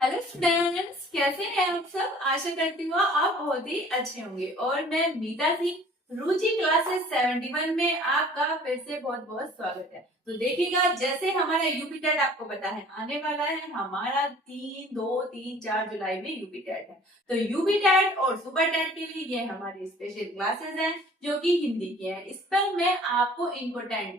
Hello students, कैसे हैं आप सब। आशा करती हूँ आप बहुत ही अच्छे होंगे। और मैं मीता सिंह रुचि क्लासेस 71 में आपका फिर से बहुत बहुत स्वागत है। तो देखिएगा, जैसे हमारा यूपी टेट आपको पता है आने वाला है, हमारा 3, 2, 3, 4 जुलाई में यूपी टेट है। तो यूपी टेट और सुपर टेट के लिए ये हमारी स्पेशल क्लासेस हैं जो कि हिंदी की है। इस पर मैं आपको इम्पोर्टेंट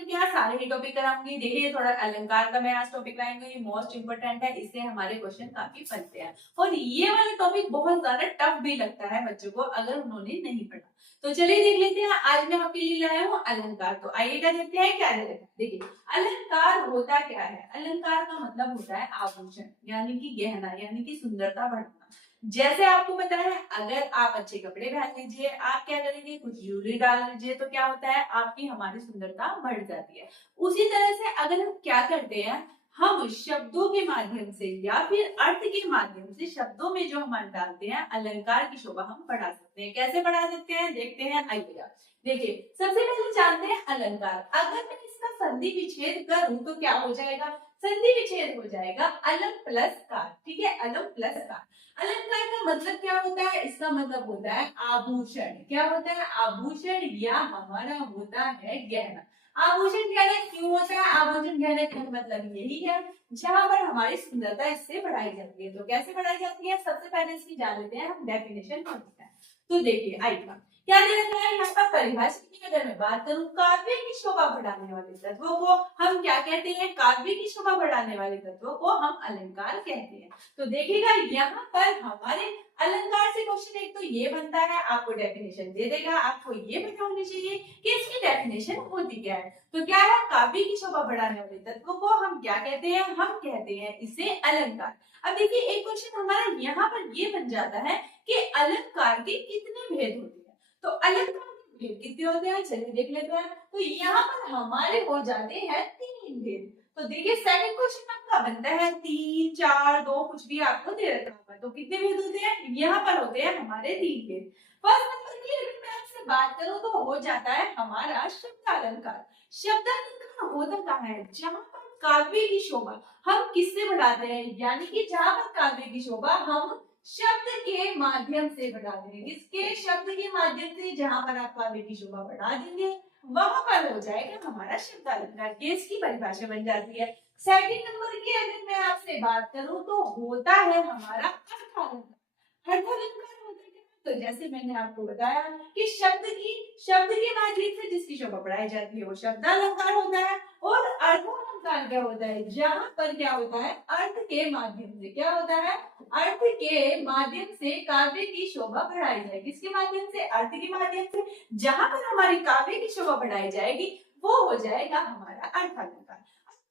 क्या सारे ही टॉपिक कराऊंगी। देखिए, थोड़ा अलंकार का मैं आज टॉपिक लाएंगे, ये मोस्ट इम्पोर्टेंट है, इससे हमारे क्वेश्चन काफी बनते हैं। और ये वाला टॉपिक बहुत ज्यादा टफ भी लगता है बच्चों को अगर उन्होंने नहीं पढ़ा। तो चलिए देख लेते हैं, आज मैं आपके लिए लाया हूँ अलंकार। तो आइएगा देखते हैं क्या है। देखिए, अलंकार होता क्या है। अलंकार का मतलब होता है आभूषण, यानी कि गहना, यानी कि सुंदरता बढ़ाना। जैसे आपको पता है, अगर आप अच्छे कपड़े पहन लीजिए, आप क्या करेंगे, कुछ ज्वेलरी डाल लीजिए, तो क्या होता है, आपकी हमारी सुंदरता बढ़ जाती है। उसी तरह से अगर हम क्या करते हैं, हम शब्दों के माध्यम से या फिर अर्थ के माध्यम से शब्दों में जो हम डालते हैं, अलंकार की शोभा हम बढ़ा सकते हैं। कैसे बढ़ा सकते हैं, देखते हैं, आइएगा। देखिए, सबसे पहले जानते हैं अलंकार। अगर मैं इसका संधि विच्छेद करूं तो क्या हो जाएगा, संधि विच्छेद हो जाएगा अलंग प्लस कार। ठीक है, अलंग प्लस कार। अलंकार का मतलब क्या होता है, इसका मतलब होता है आभूषण। क्या होता है, आभूषण, या हमारा होता है गहना। आभूषण गहना क्यों होता है, आभूषण गहना का मतलब यही है जहां पर हमारी सुंदरता इससे बढ़ाई जाती है। तो कैसे बढ़ाई जाती है, सबसे पहले इसकी जान लेते हैं हम डेफिनेशन क्या होता है। तो देखिए, आइएगा क्या दे रखा है यहाँ पर परिभाषा की अगर मैं बात करूं, काव्य की शोभा बढ़ाने वाले तत्वों को हम क्या कहते हैं, काव्य की शोभा बढ़ाने वाले तत्वों को हम अलंकार कहते हैं। तो देखिएगा, यहाँ पर हमारे अलंकार से क्वेश्चन एक तो ये बनता है, आपको डेफिनेशन दे देगा, आपको ये पता होनी चाहिए कि इसकी डेफिनेशन होती क्या है। तो क्या है, काव्य की शोभा बढ़ाने वाले तत्वों को हम क्या कहते हैं, हम कहते हैं इसे अलंकार। अब देखिए, एक क्वेश्चन हमारा यहाँ पर ये बन जाता है कि अलंकार के कितने भेद होते हैं। तो अलंकार के भेद कितने होते हैं, चलिए देख लेते हैं। तो यहाँ पर हमारे हो जाते हैं 3 भेद। तो देखिए, सेकंड क्वेश्चन आपका बनता है 3, 4, 2 कुछ भी आपको दे रखा होगा। तो कितने भेद होते हैं, यहाँ पर होते हैं हमारे 3 भेद। फर्स्ट नंबर की अगर मैं आपसे बात करूं तो हो जाता है हमारा शब्द अलंकार। शब्द अलंकार होता कहाँ है, जहां पर काव्य की शोभा हम किससे बढ़ाते हैं, यानी कि जहां पर काव्य की शोभा हम शब्द के माध्यम से बढ़ाते हैं। किसके, शब्द के माध्यम से, जहां पर आप काव्य की शोभा बढ़ा देंगे वहां पर हो जाएगा हमारा शब्द अलंकार। केस की परिभाषा बन जाती है। सेकंड नंबर की अगर मैं आपसे बात करूं तो होता है हमारा अर्थ अलंकार। अर्थ अलंकार होता है क्या? तो जैसे मैंने आपको बताया कि शब्द के माध्यम से जिसकी शोभा बढ़ाई जाती है वो शब्द अलंकार होता है। और अर्थ अलंकार क्या होता है, जहां पर क्या होता है, अर्थ के माध्यम से, क्या होता है, अर्थ के माध्यम से काव्य की शोभा बढ़ाई जाएगी। किसके माध्यम से, अर्थ के माध्यम से, जहां पर हमारी काव्य की शोभा बढ़ाई जाएगी वो हो जाएगा हमारा अर्थ अलंकार।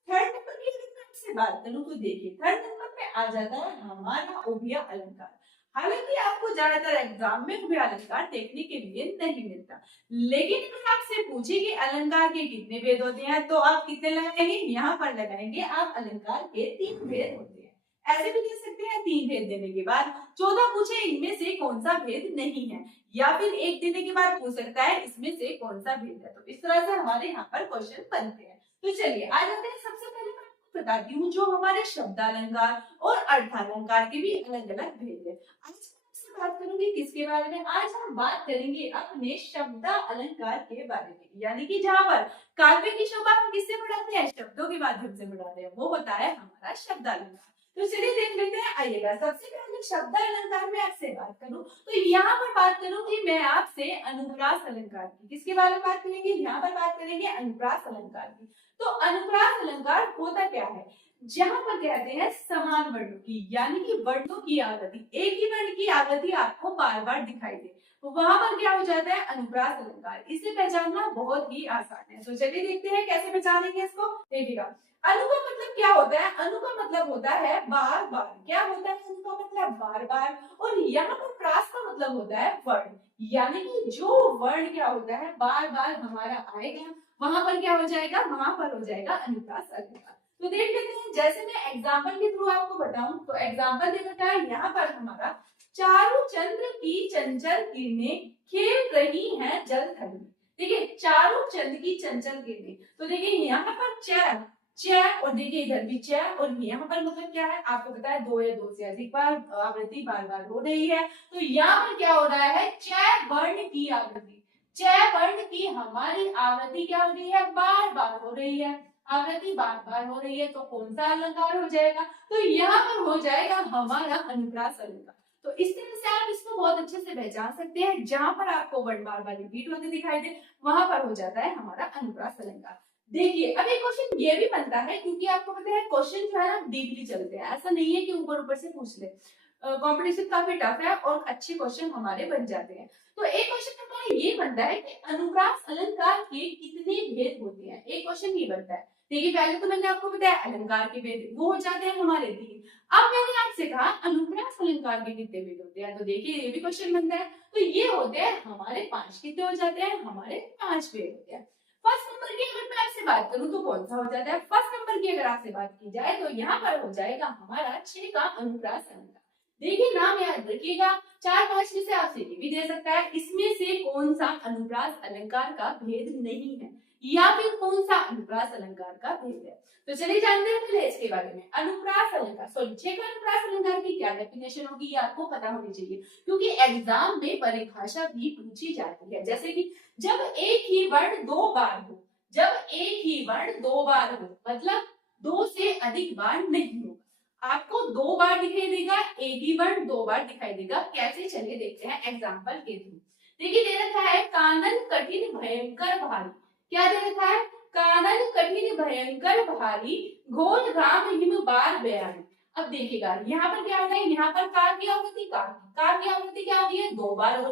थर्ड नंबर की अगर मैं आपसे बात करूं तो देखिए, थर्ड नंबर पे आ जाता है हमारा उभय अलंकार। हालांकि आपको ज्यादातर एग्जाम में उभय अलंकार देखने के लिए नहीं मिलता, लेकिन अगर आपसे पूछे कि अलंकार के कितने भेद होते हैं तो आप कितने लगाएंगे, यहाँ पर लगाएंगे आप अलंकार के 3 भेद होते हैं। ऐसे भी दे सकते हैं, 3 भेद देने के बाद 14 पूछे इनमें से कौन सा भेद नहीं है, या फिर 1 देने के बाद पूछ सकता है इसमें से कौन सा भेद है। तो इस तरह से हमारे यहाँ पर क्वेश्चन बनते हैं। तो चलिए आ जाते हैं, सबसे पहले मैं आपको बताती हूँ जो हमारे शब्द अलंकार और अर्थालंकार के भी अलग अलग भेद है। आज मैं आपसे बात करूंगी किसके बारे में, आज हम बात करेंगे अपने शब्द अलंकार के बारे में, यानी कि जहां पर काव्य की शोभा हम किससे बढ़ाते हैं, शब्दों के माध्यम से बढ़ाते हैं, वो होता है हमारा शब्द अलंकार। तो चलिए देख लेते हैं, आइएगा। सबसे पहले शब्द अलंकार में आपसे बात करूं तो यहाँ पर बात करूंगी मैं आपसे अनुप्रास अलंकार की। किसके बारे में बात करेंगे, यहाँ पर बात करेंगे अनुप्रास अलंकार की। तो अनुप्रास अलंकार होता क्या है, जहां पर कहते हैं समान वर्णों की, यानी कि वर्णों की आकृति, एक ही वर्ण की आकृति आपको बार बार दिखाई दे, तो वहां पर क्या हो जाता है अनुप्रास अलंकार। इसे पहचानना बहुत ही आसान है। तो चलिए देखते हैं कैसे पहचानेंगे इसको। देखिएगा, अनु का मतलब क्या होता है, अनु का मतलब होता है बार बार। क्या होता है अनु का मतलब, बार बार। और यहाँ पर प्रास का मतलब होता है वर्ण, यानी कि जो वर्ण क्या होता है बार बार हमारा आएगा वहां पर क्या हो जाएगा, वहां पर हो जाएगा अनुप्रास अलंकार। तो देख लेते हैं, जैसे मैं एग्जाम्पल के थ्रू आपको बताऊं तो एग्जाम्पल दे रखा है यहाँ पर हमारा, चारु चंद्र की चंचल किरणें खेल रही हैं जल थल में। देखिए, चारु चंद्र की चंचल किरणें, तो देखिए यहाँ पर च, और देखिए इधर भी च, और यहाँ पर मतलब क्या है आपको पता है, दो या दो से अधिक बार आवृत्ति बार बार हो रही है। तो यहाँ पर क्या हो रहा है, च वर्ण की आवृत्ति, च वर्ण की हमारी आवृत्ति क्या हो रही है, बार बार हो रही है, आवृत्ति बार बार हो रही है। तो कौन सा अलंकार हो जाएगा, तो यहाँ पर हो जाएगा हमारा अनुप्रास अलंकार। तो इस तरह से आप इसको बहुत अच्छे से पहचान सकते हैं, जहां पर आपको वर्ण बार बार रिपीट होते दिखाई दे वहां पर हो जाता है हमारा अनुप्रास अलंकार। देखिए अब एक क्वेश्चन ये भी बनता है, क्योंकि आपको पता है क्वेश्चन जो है ना डीपली चलते हैं, ऐसा नहीं है कि ऊपर ऊपर से पूछ ले, कंपटीशन काफी टफ है और अच्छे क्वेश्चन हमारे बन जाते हैं। तो एक क्वेश्चन हमारा ये बनता है कि अनुप्रास अलंकार के कितने भेद होते हैं, एक क्वेश्चन ये बनता है। देखिए पहले तो मैंने आपको बताया अलंकार के भेद वो हो जाते हैं हमारे 3। अब मैंने आपसे कहा अनुप्रास अलंकार के कितने भेद होते हैं, तो देखिए ये भी क्वेश्चन बनता है। तो ये होते हैं हमारे 5, कितने हो जाते हैं, हमारे 5 भेद होते हैं। फर्स्ट नंबर की अगर मैं आपसे बात करूं तो कौन सा हो जाता है, फर्स्ट नंबर की अगर आपसे बात की जाए तो यहाँ पर हो जाएगा हमारा 6 का अनुप्रास अलंकार। देखिए नाम याद रखिएगा, 4-5 में से आपसे ये भी दे सकता है, इसमें से कौन सा अनुप्रास अलंकार का भेद नहीं है, या फिर कौन सा अनुप्रास अलंकार का भेद है। तो चलिए जानते हैं पहले इसके बारे में। अनुप्रास अलंकार, सॉरी 6 का अनुप्रास अलंकार की क्या डेफिनेशन होगी ये आपको पता होनी चाहिए, क्योंकि एग्जाम में परिभाषा भी पूछी जाती है। जैसे कि जब एक ही वर्ण 2 बार हो, जब एक ही वर्ण 2 बार हो, मतलब 2 से अधिक बार नहीं होगा। आपको 2 बार दिखाई देगा, एक ही वर्ण 2 बार दिखाई देगा, कैसे चलिए देखते हैं एग्जाम्पल के थ्रू। देखिए दे रखा है कानन कठिन भयंकर भारी, क्या दे रखा है, कानन कठिन भयंकर भारी, घोल घाम हिम बार बयानी। अब देखिएगा यहाँ पर क्या हो रहा है, यहाँ पर कार की आवृत्ति, कार की आवृत्ति क्या हो रही है, 2 बार हो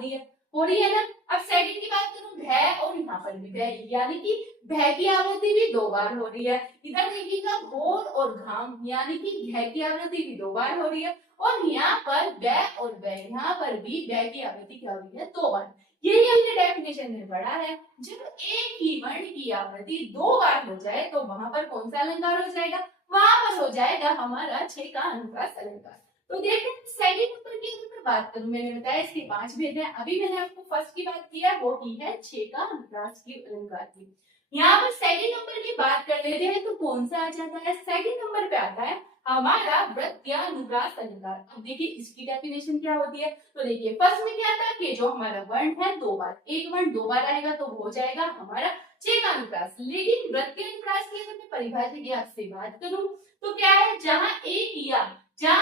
रही है ना। अब सेकंड की बात करूं भय, और यहाँ पर भी भय, यानी कि भय की आवृत्ति भी 2 बार हो रही है। इधर देखिएगा घोर और घाम, यानी कि भय की आवृत्ति भी 2 बार हो रही है, और यहाँ पर व्यय और व्यय, यहाँ पर भी व्यय की आवृत्ति क्या हो रही है, 2 बार। यही हमने डेफिनेशन में पढ़ा है, जब एक ही वर्ण की आवृत्ति 2 बार हो जाए तो वहां पर कौन सा अलंकार हो जाएगा, वहां पर हो जाएगा हमारा 6 का अनुप्रास अलंकार। तो देखो सेकंड नंबर की अगर मैं बात करूं, मैंने बताया इसके 5 भेद हैं, अभी मैंने आपको फर्स्ट की बात की है, वो की है 6 का अनुप्रास की अलंकार की। यहाँ पर सेकंड नंबर की बात कर लेते हैं, तो कौन सा आ जाता है, सेकंड नंबर पे आता है हमारा वृत्यानुप्रास अलंकार। अब देखिए इसकी डेफिनेशन क्या होती है, तो देखिए फर्स्ट में क्या था कि जो हमारा वर्ण है 2 बार, एक वर्ण 2 बार आएगा तो वो हो जाएगा हमारा 6 का अनुप्रास। लेकिन वृत्यानुप्रास की अगर मैं परिभाषा की आपसे बात करूं तो क्या है, जहां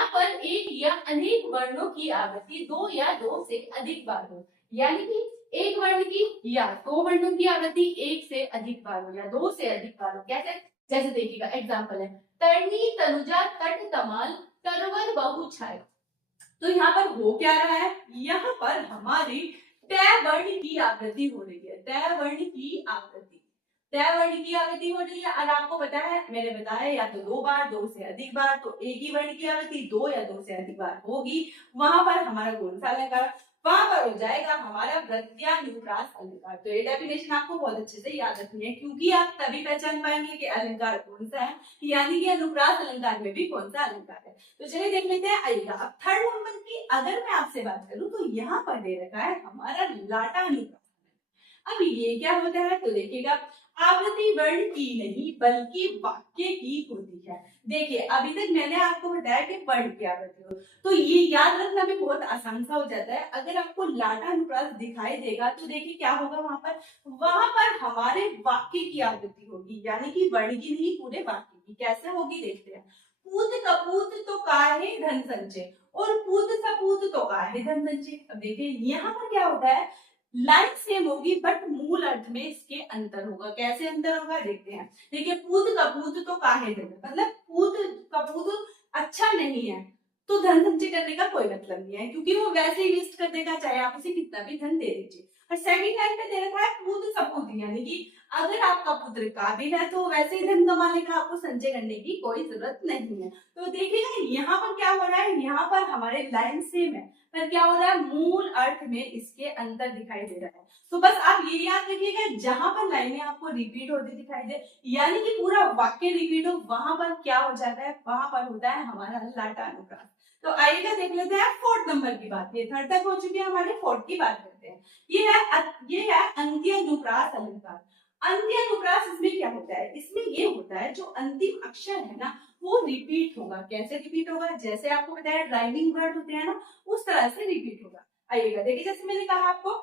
पर एक या अनेक वर्णों की आवृत्ति 2 या 2 से अधिक बार हो, यानी कि एक वर्ण की या 2 वर्णों की आवृत्ति 1 से अधिक बार हो या 2 से अधिक बार हो। कैसे, जैसे देखिएगा एग्जांपल है, तरनी तनुजा तट तमाल तरवर बहु छाय। तो यहाँ पर हो क्या रहा है, यहाँ पर हमारी तय वर्ण की आवृत्ति हो रही है, तय वर्ण की आवृत्ति, तय वर्ण की आवृत्ति हो रही है। और आपको पता है मैंने बताया या तो 2 बार 2 से अधिक बार, तो एक ही वर्ण की आवृत्ति 2 या 2 से अधिक बार होगी, वहां पर हमारा कौन सा अलंकार, वहां पर हो जाएगा हमारा वृत्यानुप्रास अलंकार। तो ये डेफिनेशन आपको बहुत अच्छे से याद रखनी है, क्योंकि आप तभी पहचान पाएंगे कि अलंकार कौन सा है, यानी कि अनुप्रास अलंकार में भी कौन सा अलंकार है। तो चलिए देख लेते हैं। आइएगा अब थर्ड नंबर की अगर मैं आपसे बात करूं तो यहाँ पर दे रखा है हमारा लाटानुप्रास। अब ये क्या होता है, तो देखिएगा आवृत्ति वर्ण की नहीं बल्कि वाक्य की होती है। देखिए अभी तक मैंने आपको बताया कि वर्ण की आवृत्ति हो, तो ये याद रखना भी बहुत आसान सा हो जाता है। अगर आपको लाटानुप्रास दिखाई देगा तो देखिए क्या होगा, वहां पर हमारे वाक्य की आवृत्ति होगी, यानी कि वर्ण की नहीं पूरे वाक्य की। कैसे होगी देखते हैं। पूत कपूत तो काहे धन संचय, और पूत सपूत तो काहे धन संचय। अब देखिए यहाँ पर क्या होता है, लाइन सेम होगी बट मूल अर्थ में इसके अंतर होगा। कैसे अंतर होगा देखते हैं। देखिए पूत कपूत तो काहे धन, मतलब पूत कपूत अच्छा नहीं है तो धन संचय करने का कोई मतलब नहीं है, क्योंकि वो वैसे ही वेस्ट कर देगा चाहे आप उसे कितना भी धन दे दीजिए। और सेकंड लाइन पे दे रखा है पूत सपूत, यानी कि अगर आपका पुत्र काबिल है तो वैसे ही धन कमाने का आपको संचय करने की कोई जरूरत नहीं है। तो देखिएगा यहाँ पर क्या हो रहा है, यहाँ पर हमारे लाइन सेम है पर क्या हो रहा है, मूल अर्थ में इसके अंतर दिखाई दे रहा है। तो बस आप ये याद रखिएगा, जहां पर लाइनें आपको रिपीट होती दिखाई दे, यानी कि पूरा वाक्य रिपीट हो, वहां पर क्या हो जाता है, वहां पर होता है हमारा लाटानुप्रास। तो आइएगा देख लेते हैं फोर्थ नंबर की बात। ये थर्ड तक हो चुकी है, हमारे फोर्थ की बात करते हैं। ये है अंत्यानुप्रास अलंकार। अंत्य अनुप्रास इसमें क्या होता है, इसमें ये होता है जो अंतिम अक्षर है ना वो रिपीट होगा। कैसे रिपीट होगा, जैसे आपको बताया राइमिंग वर्ड होते हैं ना उस तरह से रिपीट होगा। आइएगा देखिए, जैसे मैंने कहा आपको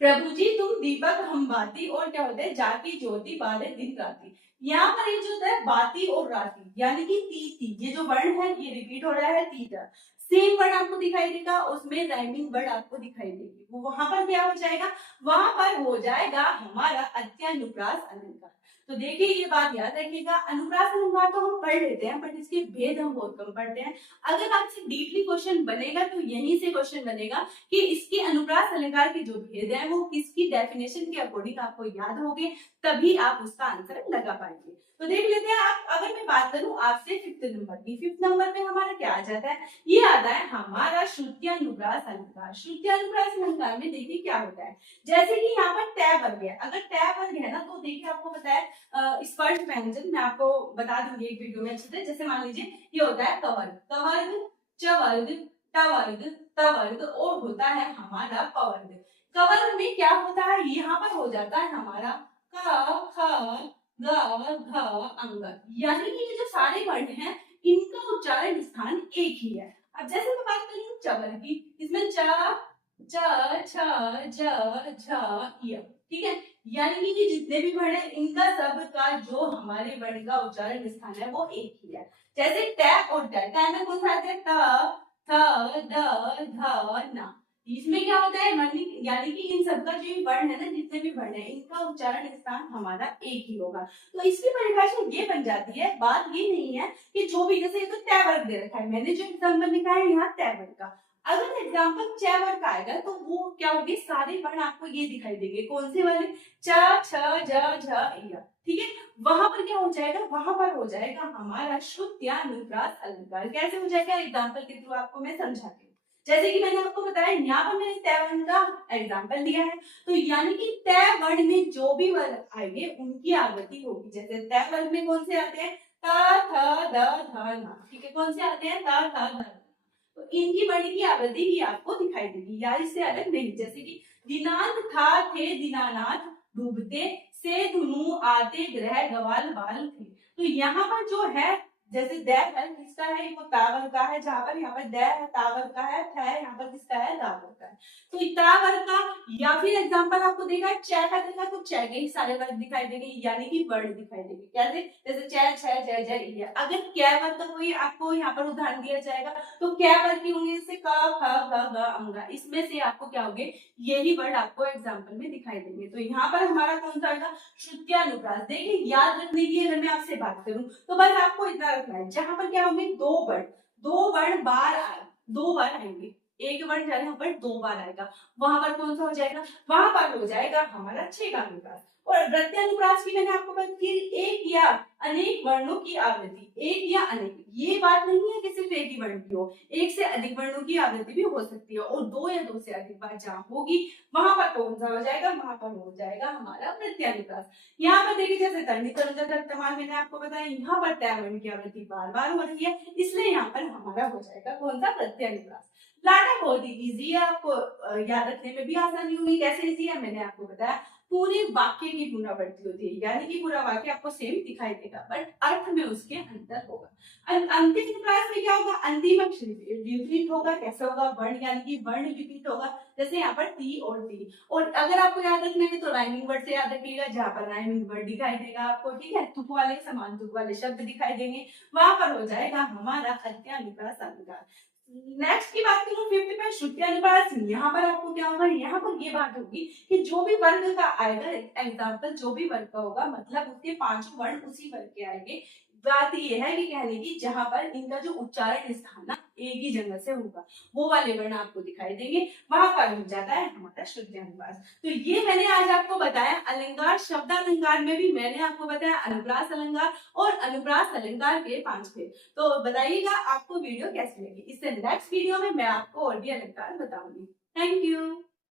प्रभु जी तुम दीपक हम बाती, और क्या होता है जाति ज्योति बाले दिन राती। यहाँ पर ये जो होता है बाती और राती यानी कि ती ती, ये जो वर्ण है ये रिपीट हो रहा है तीजा। सेम वर्ड आपको दिखाई देगा, उसमें राइमिंग वर्ड आपको दिखाई देगी, वो वहां पर क्या हो जाएगा, वहां पर हो जाएगा हमारा अत्यनुप्रास अलंकार। तो देखिए ये बात याद रखिएगा, अनुप्रास अलंकार तो हम पढ़ लेते हैं बट इसके भेद हम बहुत कम पढ़ते हैं। अगर आपसे डीपली क्वेश्चन बनेगा तो यहीं से क्वेश्चन बनेगा कि इसके अनुप्रास अलंकार के जो भेद है वो किसकी डेफिनेशन के अकॉर्डिंग आपको याद होंगे, तभी आप उसका आंसर लगा पाएंगे। तो देख लेते हैं आप, अगर मैं बात करूं आपसे फिफ्थ नंबर की, फिफ्थ नंबर पे हमारा क्या आ जाता है, ये आता है हमारा श्रुत्यानुप्रास अलंकार। श्रुत्यानुप्रास अलंकार में देखिए क्या होता है, जैसे कि यहाँ पर तय वर्ग है, अगर तय वर्ग है ना तो देखिए आपको पता है स्पर्श व्यंजन मैं आपको बता दूंगी एक वीडियो में अच्छे से। जैसे मान लीजिए ये होता है कवर्ग, कवर्ग चवर्ग टवर्ग तवर्ग, और होता है हमारा पवर्ग। कवर्ग में क्या होता है, यहाँ पर हो जाता है हमारा क ख ग घ अंग, यानी कि ये जो सारे वर्ण हैं इनका उच्चारण स्थान एक ही है। अब जैसे मैं बात करूं चवर की, इसमें च च छ ज झ य, ठीक है, यानी कि ये जितने भी वर्ण है इनका सब का जो हमारे वर्ण का उच्चारण स्थान है वो एक ही है। जैसे ट और ट, ट में कौन सा आता है त थ द ध न, इसमें क्या होता है यानी कि इन सबका जो वर्ण है ना, जितने भी वर्ण है इनका उच्चारण स्थान हमारा एक ही होगा। तो इसकी परिभाषा ये बन जाती है, बात ये नहीं है कि जो भी, जैसे तो तय वर्ग दे रखा है, मैंने जो एग्जाम्पल लिखा है यहाँ तय वर्ग का, अगर एग्जाम्पल च वर्ग का आएगा तो वो क्या होगी, सारे वर्ण आपको ये दिखाई देंगे, कौन से वाले, च छ ज झ य, ठीक है, वहां पर क्या हो जाएगा, वहां पर हो जाएगा हमारा श्रुत्यानुप्रास अलंकार। कैसे हो जाएगा, एग्जाम्पल के थ्रू आपको मैं समझाती हूँ। जैसे कि मैंने आपको बताया यहाँ पर मैंने तय वर्ण का एग्जाम्पल दिया है, तो यानी कि तय वर्ण में जो भी वर्ण आएंगे उनकी आवृत्ति होगी। जैसे तय वर्ण में कौन से आते हैं, त थ द ध न, ठीक है, कौन से आते हैं त थ ध, तो इनकी वर्ण की आवृत्ति ही आपको दिखाई देगी, या इससे अलग नहीं। जैसे कि दिनांक था थे दीनानाथ डूबते, से धुनु आते ग्रह गवाल बाल थे, तो यहाँ पर जो है जैसे द है किसका है, वो तावर का है, जहां पर यहाँ पर द है तावर का है, थ है यहाँ पर किसका है, तावर का है, तो तावर का। या फिर एग्जांपल आपको देगा च का देगा तो च के ही सारे वर्ग दिखाई देंगे, यानी कि वर्ण दिखाई देंगे, कैसे, जैसे च छ ज ज य। अगर कै वर्ग का कोई आपको यहाँ पर उदाहरण दिया जाएगा तो कै वर्ग के होंगे, जैसे क ख ग घ अंग, इसमें से आपको क्या होंगे, यही वर्ड आपको एग्जाम्पल में दिखाई देंगे। तो यहाँ पर हमारा कौन सा आएगा, श्रुत्यानुप्रास। देखिए याद रखने की अगर मैं आपसे बात करूं तो बस आपको इतना रखना है, जहां पर क्या होंगे, दो वर्ण बार आए, दो बार आएंगे, एक वर्ण यहाँ पर दो बार आएगा, वहां पर कौन सा हो जाएगा, वहां पर हो जाएगा हमारा छेकानुप्रास। और वृत्यानुप्रास की मैंने आपको बात की, एक या अनेक वर्णों की आवृत्ति, एक या अनेक, ये बात नहीं है कि सिर्फ एक ही वर्ण की हो, एक से अधिक वर्णों की आवृत्ति भी हो सकती है, और दो या दो से अधिक बार जहां होगी वहां पर कौन सा हो जाएगा, वहां पर हो जाएगा हमारा वृत्यानुप्रास। यहाँ पर देखिए जैसे तर्णी तर्जनी मैंने आपको बताया, यहाँ पर तय वर्ण की आवृत्ति बार बार हो रही है, इसलिए यहाँ पर हमारा हो जाएगा कौन सा, वृत्यानुप्रास। लाना बहुत ही इजी है, आपको याद रखने में भी आसानी होगी। कैसे इजी है, मैंने आपको बताया पूरे वाक्य की पुनरावृत्ति होती है, यानी कि पूरा वाक्य आपको सेम दिखाई देगा बट अर्थ में उसके अंतर होगा। अंतिम अनुप्रास में क्या होगा, अंतिम अक्षर रिपीट होगा, कैसे होगा, वर्ण यानी कि वर्ण रिपीट होगा, जैसे यहाँ पर टी और टी। और अगर आपको याद रखना है तो राइमिंग वर्ड से याद रखिएगा, जहाँ पर राइमिंग वर्ड दिखाई देगा आपको, ठीक है, तुक वाले समान तुक वाले शब्द दिखाई देंगे, वहां पर हो जाएगा हमारा अंत्यानुप्रास अलंकार। नेक्स्ट की बात करूं फिफ्थ पे, श्रुत्यानुप्रास, यहाँ पर आपको क्या होगा, यहाँ पर ये बात होगी कि जो भी वर्ग का आएगा एग्जाम्पल, जो भी वर्ग का होगा मतलब उसके पांचों वर्ण उसी वर्ग के आएंगे। बात ये है कि कहने की जहां पर इनका जो उच्चारण स्थान ना एक ही जगह से होगा, वो वाले वर्ण आपको दिखाई देंगे, वहां पर हो जाता है हमारा श्रुत्यानुप्रास। तो ये मैंने आज आपको बताया अलंकार। शब्द अलंकार में भी मैंने आपको बताया अनुप्रास अलंकार और अनुप्रास अलंकार के 5 भेद। तो बताइएगा आपको वीडियो कैसी लगी, इससे नेक्स्ट वीडियो में मैं आपको और भी अलंकार बताऊंगी। Thank you.